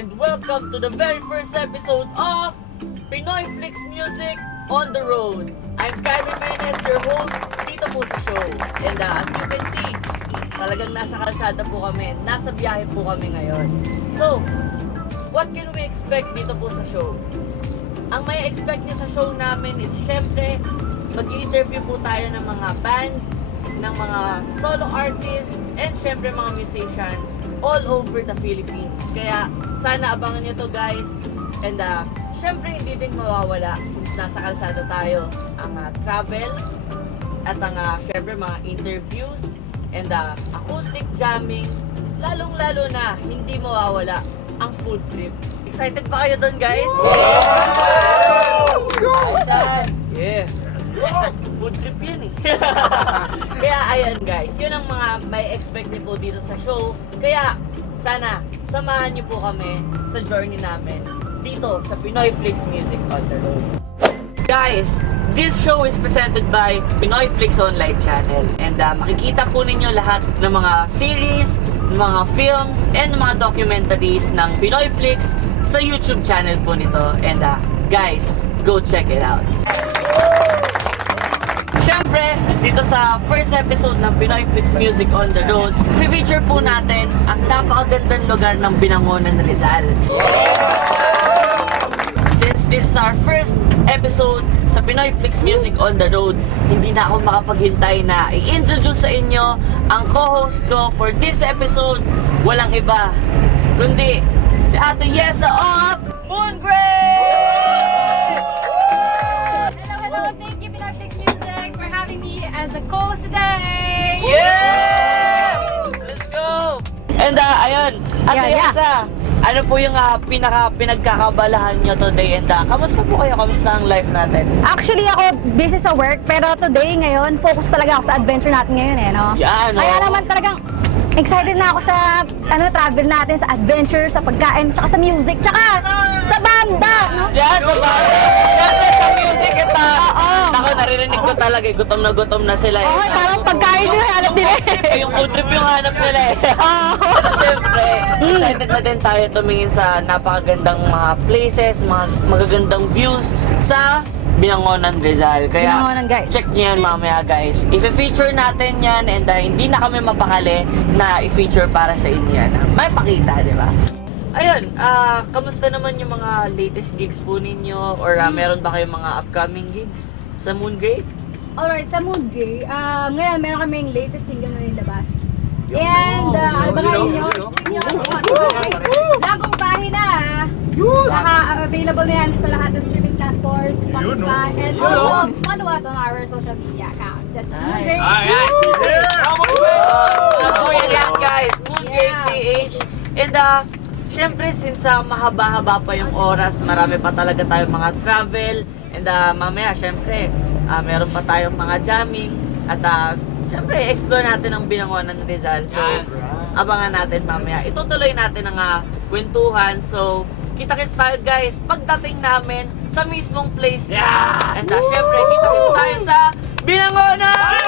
and welcome to the very first episode of Pinoy Flix Music on the Road. I'm Kyler Menes, your host dito po sa show. And as you can see, talagang nasa kalsada po kami, nasa biyahe po kami ngayon. So, what can we expect dito po sa show? Ang may expect niya sa show namin is syempre, mag-i-interview po tayo ng mga bands, ng mga solo artists, and syempre mga musicians all over the Philippines. Kaya sana abangan nyo to guys. And syempre hindi din mawawala since nasa kalsada tayo ang travel at ang syempre mga interviews and acoustic jamming. Lalong-lalo na hindi mawawala ang food trip. Excited ba kayo doon guys? Let's go! Yeah. Food trip yun eh. Kaya ayan guys, yun ang mga may expect niyo po dito sa show. Kaya sana samahan niyo po kami sa journey namin dito sa Pinoy Flix Music on the Road. Guys, this show is presented by Pinoy Flix Online Channel. And makikita po ninyo lahat ng mga series, mga films, and mga documentaries ng Pinoy Flix sa YouTube channel po nito. And guys, go check it out. Siyempre, dito sa first episode ng Pinoy Flix Music on the Road, feature po natin ang napakagandang lugar ng Binangonan, Rizal. Since this is our first episode sa Pinoy Flix Music on the Road, hindi na ako makapaghintay na i-introduce sa inyo ang co-host ko for this episode. Walang iba, kundi si Ate Yesa of Moongrave! Hello, thank you Pinoy Flix Music for having me as a co-host today! Yes! Let's go! And ayun, Ate Yeah. Yesa, ano po yung pinagkakabalahan nyo today? And kamusta po kayo? Kamusta ang life natin? Actually, ako busy sa work, pero today, ngayon, focus talaga ako sa adventure natin ngayon no? Yan, Kaya oh. naman talagang excited na ako sa travel natin, sa adventure, sa pagkain, tsaka sa music, tsaka sa banda, no? Yan, sa bagay. Siyempre sa music ito. Oo. Ako, naririnig ko talaga, gutom na sila. Oo, parang pagkain yung hanap nila Yung food trip yung hanap nila eh. Pero siyempre, excited na din tayo tumingin sa napakagandang mga places, mga magagandang views sa Binangonan, Rizal. Kaya Binangonan, guys. check nyo yan mamaya guys. I-feature natin yan and hindi na kami mapakali na i-feature para sa inyo yan. May pakita, di ba? Ayun, kamusta naman yung mga latest gigs po ninyo? Or meron ba kayong mga upcoming gigs sa Moongrave? Alright, sa Moodgay, ngayon meron kaming latest single na nilabas. And abangan nyo, stream nyo on Spotify. Bagong pahina, available na yan sa lahat ng streaming platforms, Spotify, and also follow us on our social media account. That's Moodgay. Yan guys, Moongrave PH. And syempre since mahaba-haba pa yung oras, marami pa talaga tayong mga travel. And mamaya syempre, meron pa tayong mga jamming. At syempre, explore natin ang Binangonan, Rizal. So, abangan natin mamaya. Itutuloy natin ang kwentuhan. So, kita-kits tayo guys pagdating namin sa mismong place. Yeah! And syempre, kita-kits tayo sa Binangonan!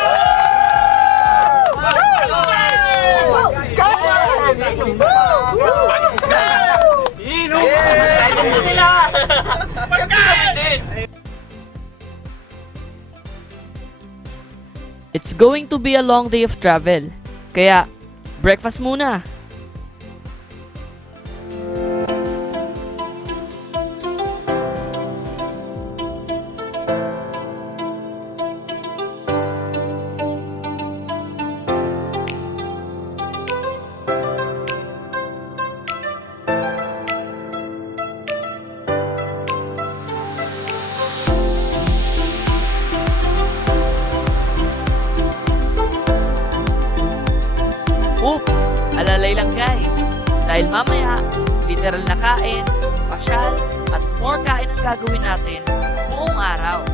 Excited na sila! Syempre kami din! It's going to be a long day of travel. Kaya, breakfast muna! Oops! Alalay lang guys. Dahil mamaya, literal na kain, pasyal, at more kain ang gagawin natin buong araw.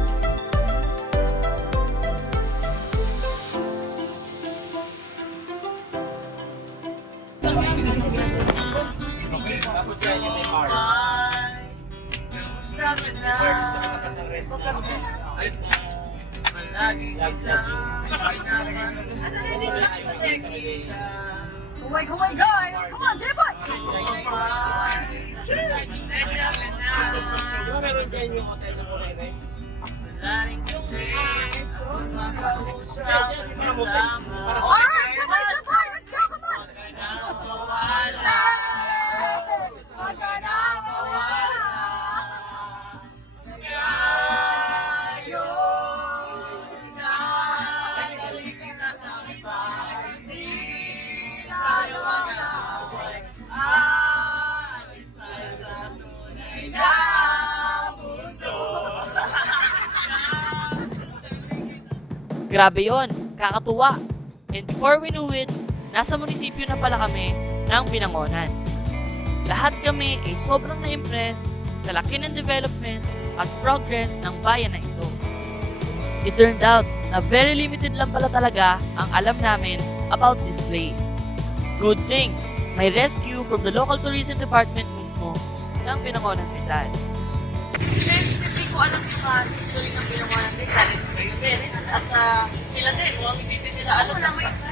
Oh my guys, come on, J-Boy! Meron dyan yung hotel na kulay red. Laring kasi makausap kasama. Alright, sabay! Let's go! Come on! Nawawala. Huwag ka na mawala. Ngayon na nalipit na sa hindi tayo mag-away. Alis tayo sa tunay na mundo. Grabe yon, kakatuwa. And before we knew it, nasa munisipyo na pala kami ng Binangonan. Lahat kami ay sobrang na-impress sa laki ng development at progress ng bayan na ito. It turned out na very limited lang pala talaga ang alam namin about this place. Good thing, may rescue from the local tourism department mismo ng Binangonan Rizal. Since hindi ko alam yung history ng Binangonan Rizal, kayo din. At sila din, mukhang hindi din nila alam.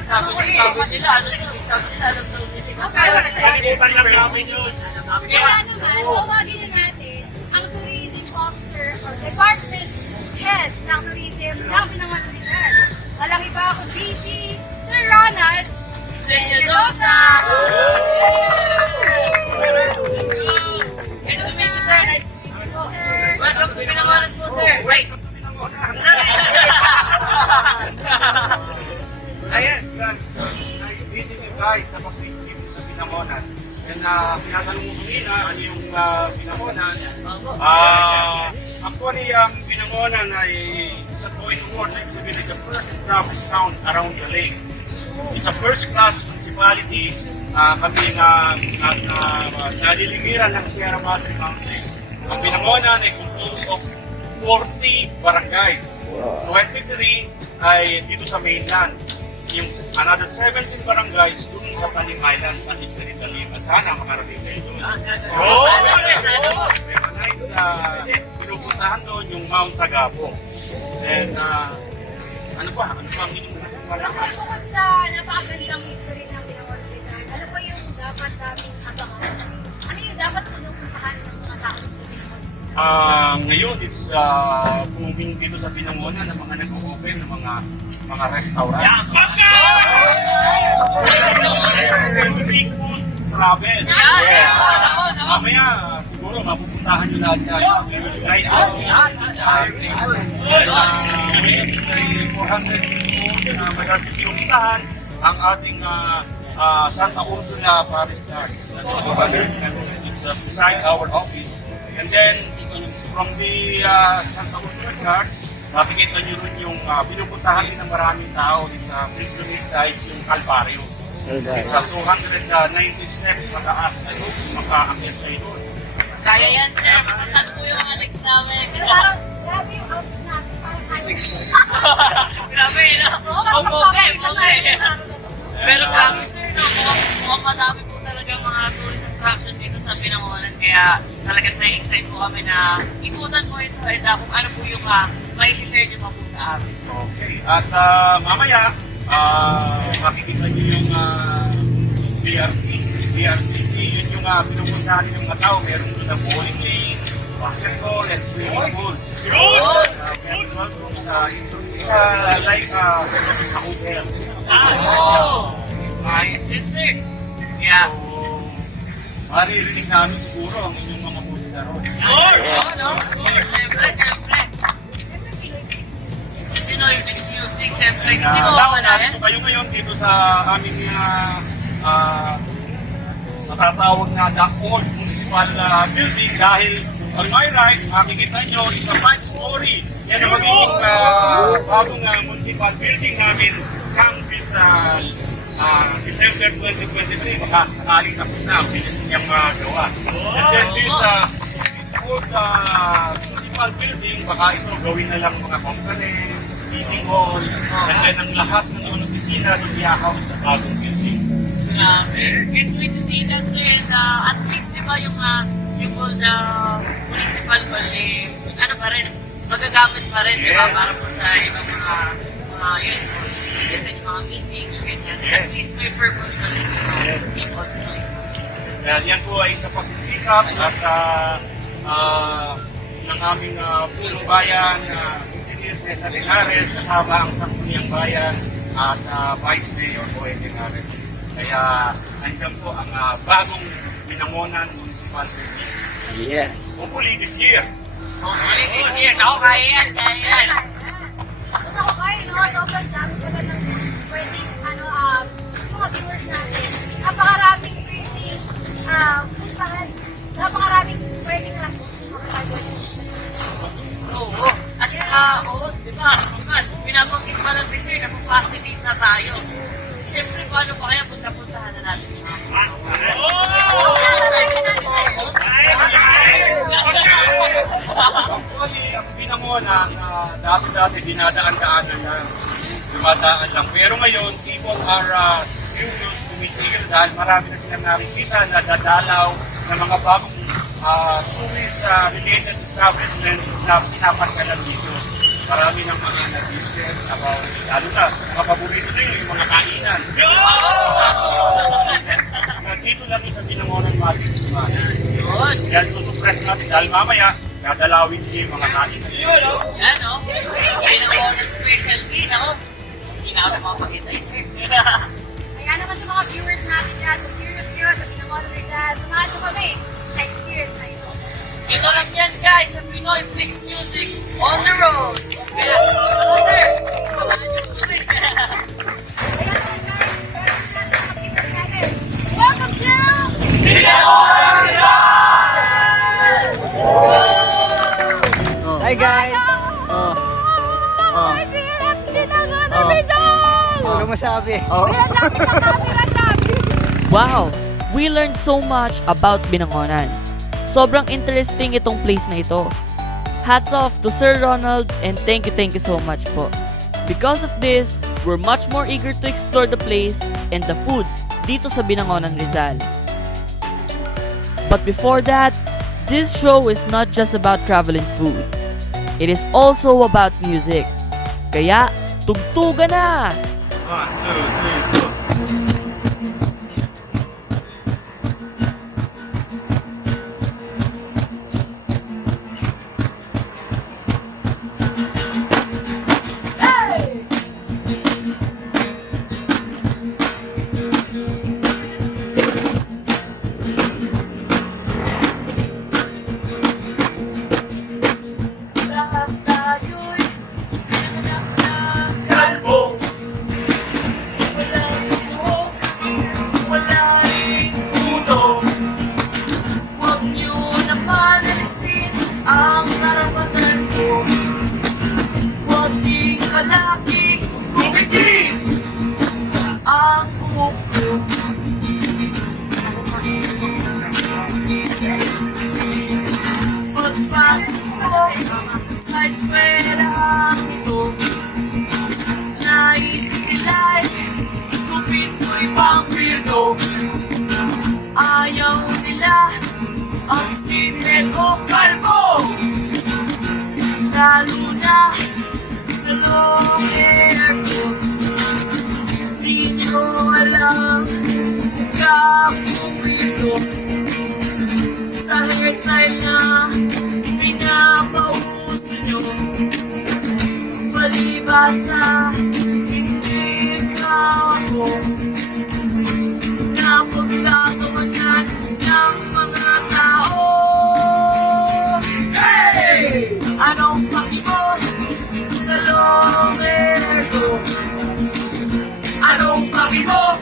Sabi nila, alam daw nila. Kalimutan lang namin yun. Kaya naman, tawagin na natin ang tourism officer or department head ng tourism ng Binangonan Rizal. Walang iba kundi si Sir Ronald Senyadosa! Nice to meet you, sir. Nice to meet you. Welcome to Binangonan po, sir. Wait. Yes, guys. Nice meeting you guys. Napag-visit dito sa Binangonan. And pinatanong mo kanina, ano yung Binangonan? Actually, ang Binangonan ay sa point of order, ibig sabihin ay the first established town around the lake. It's a first-class municipality. Kami naliligiran ng Sierra Madre Mountain. Ang Binangonan ay composed of 40 barangays. 23 ay dito sa mainland. Yung another 17 barangays dun sa Talim Island at Eastern Talim. At sana makarating kayo doon. Pero nice, pinupuntahan doon yung Mount Tagapo. And ano ba ang inyong Kasi bukod sa napakagandang history ng Binangonan Rizal, ano pa yung dapat namin abangan? Ano yung dapat pinupuntahan ng mga tao dito sa Binangonan Rizal? Ngayon, it's booming dito sa Binangonan ng mga nag-open ng mga restaurant. Seafood travel. Mamaya, siguro mapupuntahan nyo lahat tayo. We will guide you. May 400 people na magkakipiyumitahan ang ating Santa Ursula Parish Church. It's beside our office. And then, from the Santa Ursula Church, makikita nyo rin yung pinupuntahan din ng maraming tao sa pilgrimage site, yung Calvario. Sa 290 steps mataas, I hope makaakit sa ito. Kaya yan, sir. Ano po yung Alex namin? Pero parang, grabe yung outfit natin, parang kahit. Grabe, no? Okay. Pero grabe, sir, no? Mukhang madami po talaga mga tourist attraction dito sa Binangonan. Kaya talagang na-excite po kami na ikutan po ito. At kung ano po yung may share nyo pa po sa amin. Okay. At mamaya, makikita nyo yung BRCC. Yun yung pinupuntahan ng mga tao. Meron doon na bowling lane, basketball, and swimming pool. Welcome sa like sa hotel. Ayos yun, sir. Yeah. Maririnig namin siguro ang inyong mga musika ron. Siyempre. Pinoy Mix Music, siyempre. Hindi mo mawala yan. Kayo ngayon dito sa aming matatawag na The Old Municipal Building dahil on my right, makikita nyo, it's a 5-story. Yan ang magiging bagong municipal building namin come this December 2023. Baka sakaling tapos na ang bilis niyang gawa. And then this old municipal building, baka ito gawin na lang mga company, meeting hall, and then ang lahat ng mga opisina doon yakaw sa bagong building. Can't wait to see that, sir. And at least, di ba, yung old municipal hall, ano pa rin, magagamit pa rin, di ba, para po sa ibang mga yun, kasi yung mga meetings, ganyan. At least may purpose pa rin yung people. Dahil yan po ay sa pagsisikap at ng aming punong bayan, Engineer Cesar Linares, kasama ang Sangguniang Bayan at Vice Mayor Boy Linares. Kaya nandiyan po ang bagong Binangonan Municipal Building. Yes. Hopefully this year. Hopefully this year. Ako, kaya yan, kaya yan. Punta ko kayo, no? Sobrang dami pala ng pwedeng, mga viewers natin. Napakaraming pwedeng puntahan. Napakaraming pwedeng classes ng mga kagawin. Oo. At saka, di ba? Pinabanggit pa lang this year, napapacilitate na tayo. Siyempre, paano pa kaya punta-puntahan na natin yung mga excited na si Mayo. Actually, ang Binangonan, dati dinadaan-daanan lang. Dumadaan lang. Pero ngayon, people are curious, tumitigil dahil marami na silang nakikita na dadalaw ng mga bagong tourist-related establishment na pinapasyalan dito. Marami ng mga na-business, lalo na, mga paborito na yung mga kainan. Dito lang yung sa Binangonan Market. Yan, susupress natin dahil mamaya, dadalawin niyo yung mga kainan. Yan, no? Binangonan specialty, no? Hindi na ako mapakita, sir. Kaya naman sa mga viewers natin dyan, kung curious kayo sa Binangonan Rizal, samahan nyo kami sa experience na ito. Ito lang yan, guys, sa Pinoy Flix Music on the road. Kaya, sir, samahan niyo kami. Kaya naman guys, meron natin makita natin. Welcome to Hi guys! My dear at Binangonan Rizal! Ano masabi? Wow! We learned so much about Binangonan. Sobrang interesting itong place na ito. Hats off to Sir Ronald and thank you so much po. Because of this, we're much more eager to explore the place and the food dito sa Binangonan Rizal. But before that, this show is not just about travel and food. It is also about music. Kaya, tugtugan na! 1, 2, 3, 4. Lahat tayo'y Kalbo! walang buhok, wala rin tuto. Huwag niyo naman alisin ang karapatan ko. Huwag ding kalaki, Sumitin! ang buhok ko. Pagpasok ko sa eskwelahan ito, nais nila'y gupin ko'y pang-weirdo. Ayaw nila ang skinhead o kalbo, lalo na sa long hair ko. Di nyo alam kung ito sa hairstyle na pinapauso nyo. Palibasa, hindi ikaw ako. Napagtatawanan ng mga tao. Hey! Anong paki mo sa long hair ko? Anong paki mo?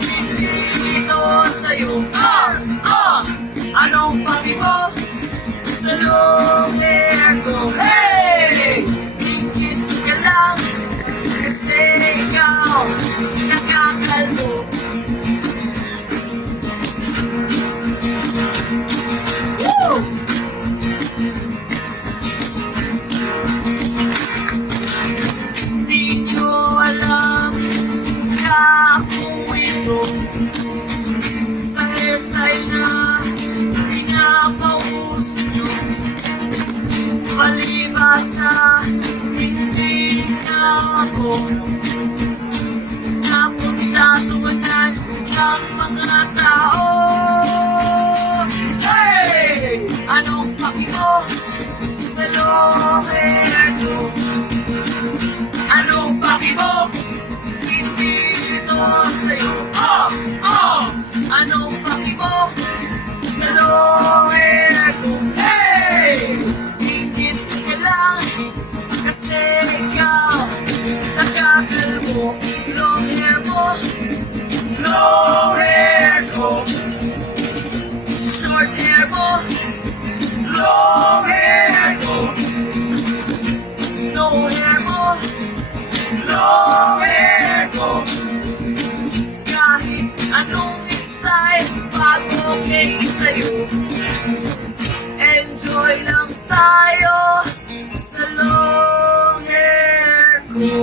Hindi ito sa'yo. Anong paki mo sa long hair ko? Hey! Tingin ka lang kasi ikaw nakakalbo. Woo! Di nyo alam na ako ito sa hairstyle na pinapauso nyo. Palibasa, hindi na ako napagtatawanan ng mga tao. ay mag-okay sa'yo. Enjoy lang tayo sa long hair ko.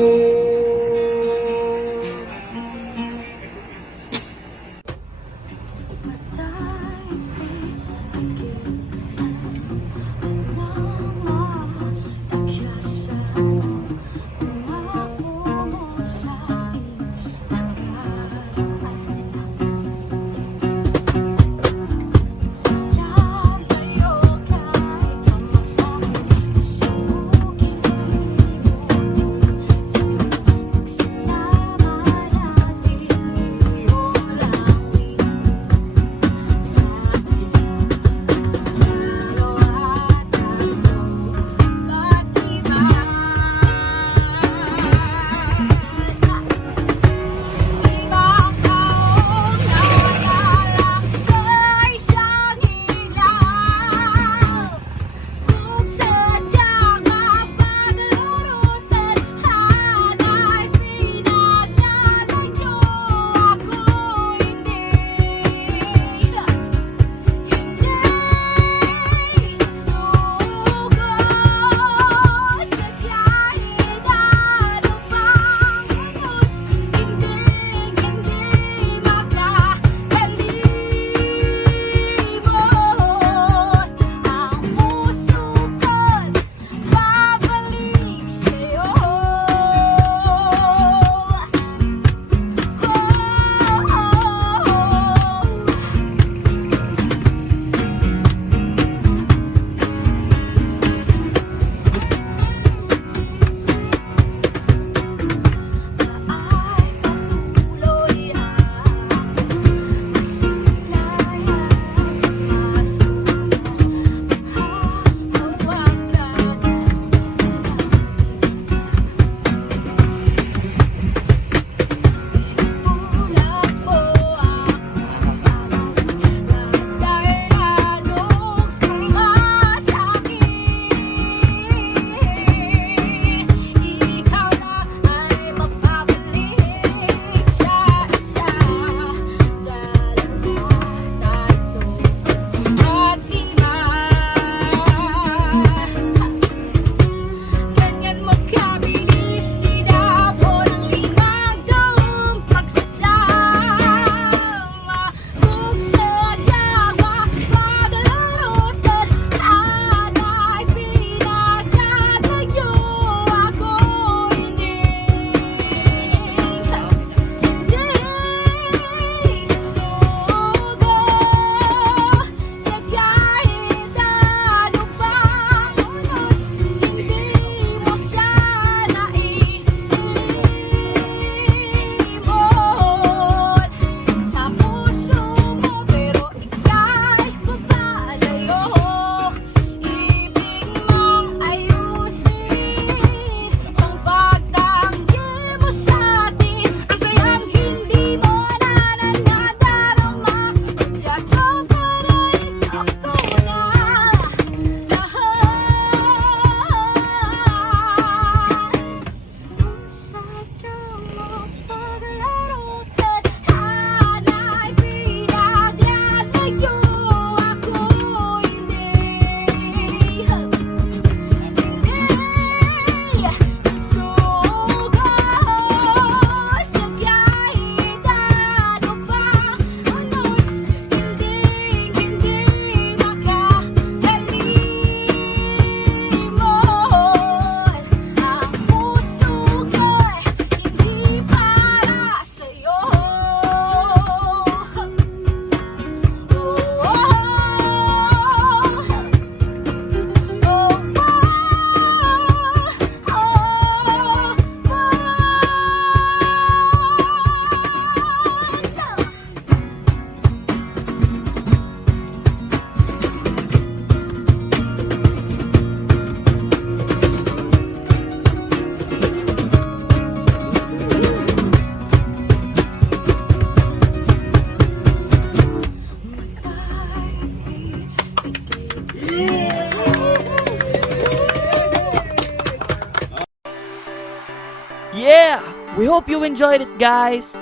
Yeah! We hope you enjoyed it, guys!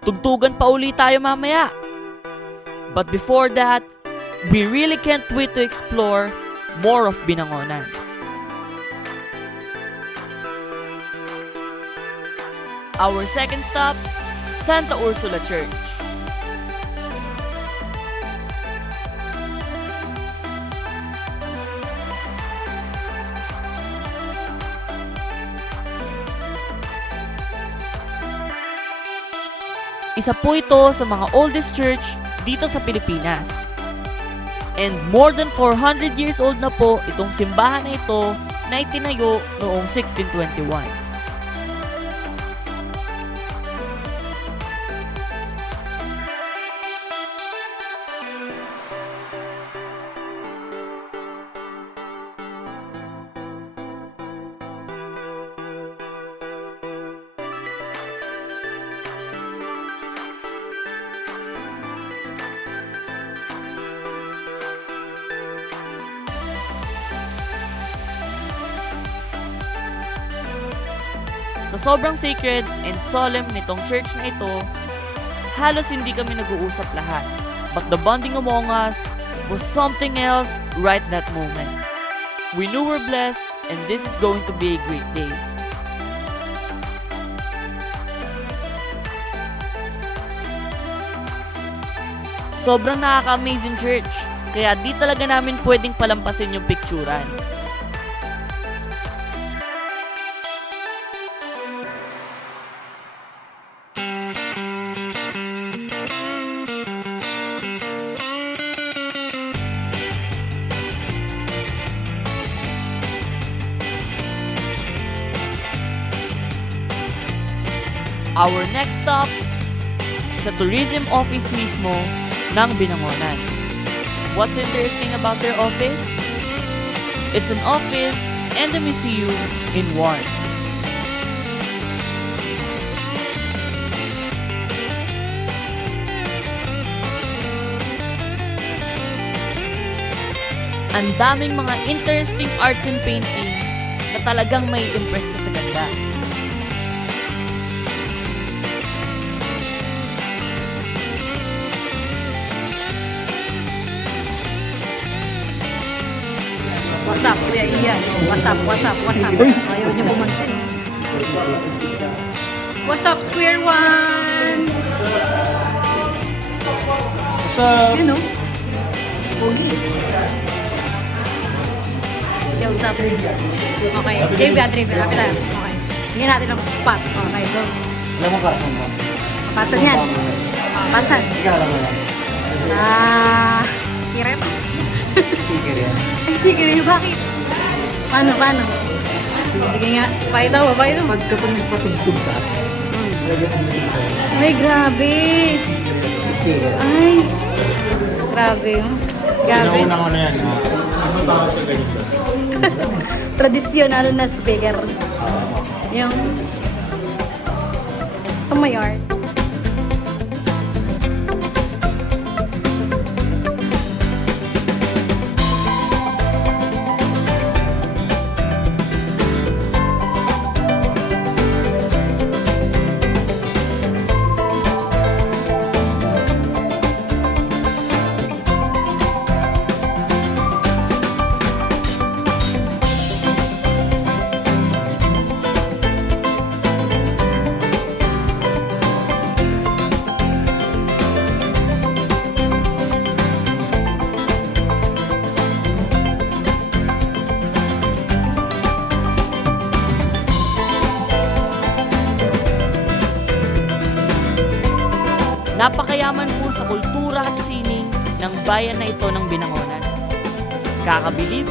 Tugtugan pa uli tayo mamaya. But before that, we really can't wait to explore more of Binangonan. Our second stop, Santa Ursula Church. Isa po ito sa mga oldest church dito sa Pilipinas. And more than 400 years old na po itong simbahan na ito na itinayo noong 1621. Sa sobrang sacred and solemn nitong church na ito, halos hindi kami nag-uusap lahat. But the bonding among us was something else right that moment. We knew we're blessed and this is going to be a great day. Sobrang nakaka-amazing church, kaya di talaga namin pwedeng palampasin yung picturan. Our next stop, sa tourism office mismo ng Binangonan. What's interesting about their office? It's an office and a museum in one. Ang daming mga interesting arts and paintings na talagang may impress ka sa ganda. What's up, Kuya Ian? What's up? Ayaw niya bumansin. What's up, Square One? Yun, no? Pogi. Yo, what's up? Okay. Trivia. Lapit tayo. Okay. Hindi natin ang spot. Okay, go. Alam mo para saan ba? Pasan yan. Pasan. Ikaw alam mo yan. Siret. Speaker yan. Ay, sige rin. Bakit? Paano? Sige nga. Pakita mo. Pagka nagpatugtog ka, lagyan mo dito sa'yo. Ay, grabe. Speaker. Ay. Grabe. Grabe. Una ko na yan. Mas tao siya ganito. Tradisyonal na speaker. Yung sa may art. Napakayaman po sa kultura at sining ng bayan na ito ng Binangonan. Kakabilib?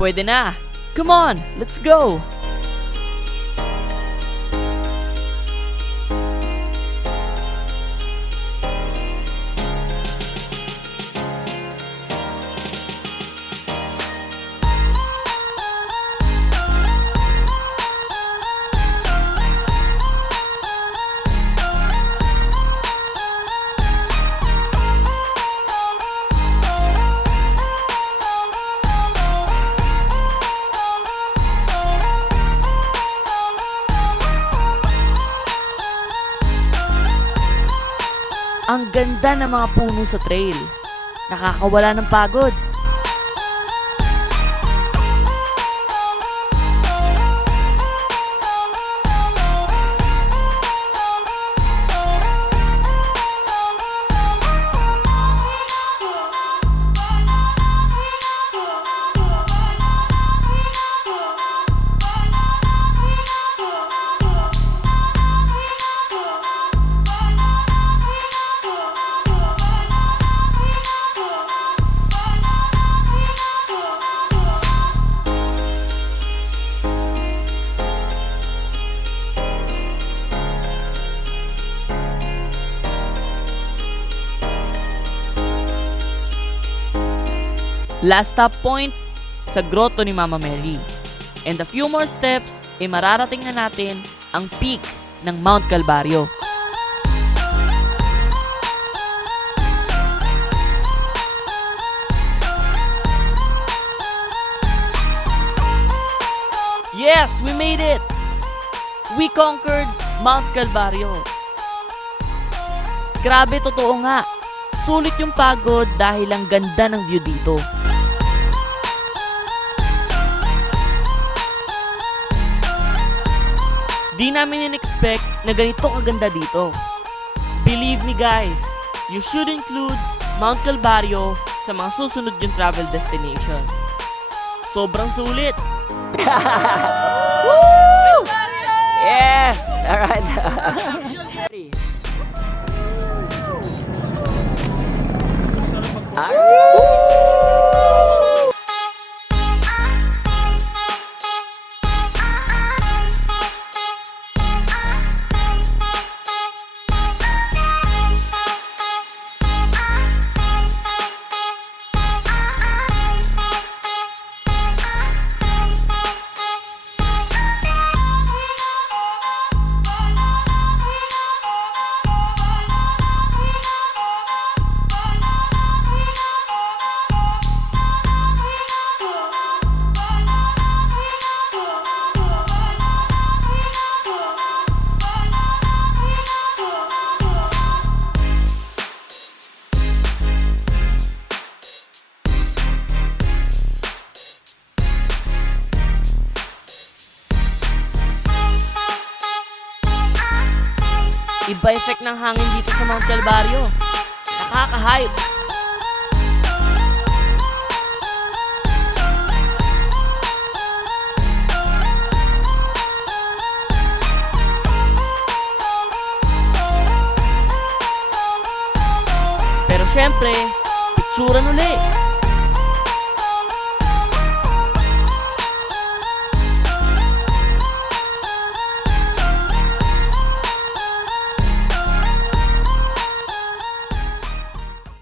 Pwede na! Come on! Let's go! Ang ganda ng mga puno sa trail. Nakakawala ng pagod. Last stop point, sa grotto ni Mama Mary. And a few more steps, mararating na natin ang peak ng Mount Calvario. Yes, we made it! We conquered Mount Calvario. Grabe, totoo nga. Sulit yung pagod dahil ang ganda ng view dito. Di namin in-expect na ganito kaganda dito. Believe me guys, you should include Mount Calvario sa mga susunod yung travel destination. Sobrang sulit! Woo! Yeah! Alright. Iba effect ng hangin dito sa Mount Calvario. Nakaka-hype. Pero syempre, picturean uli.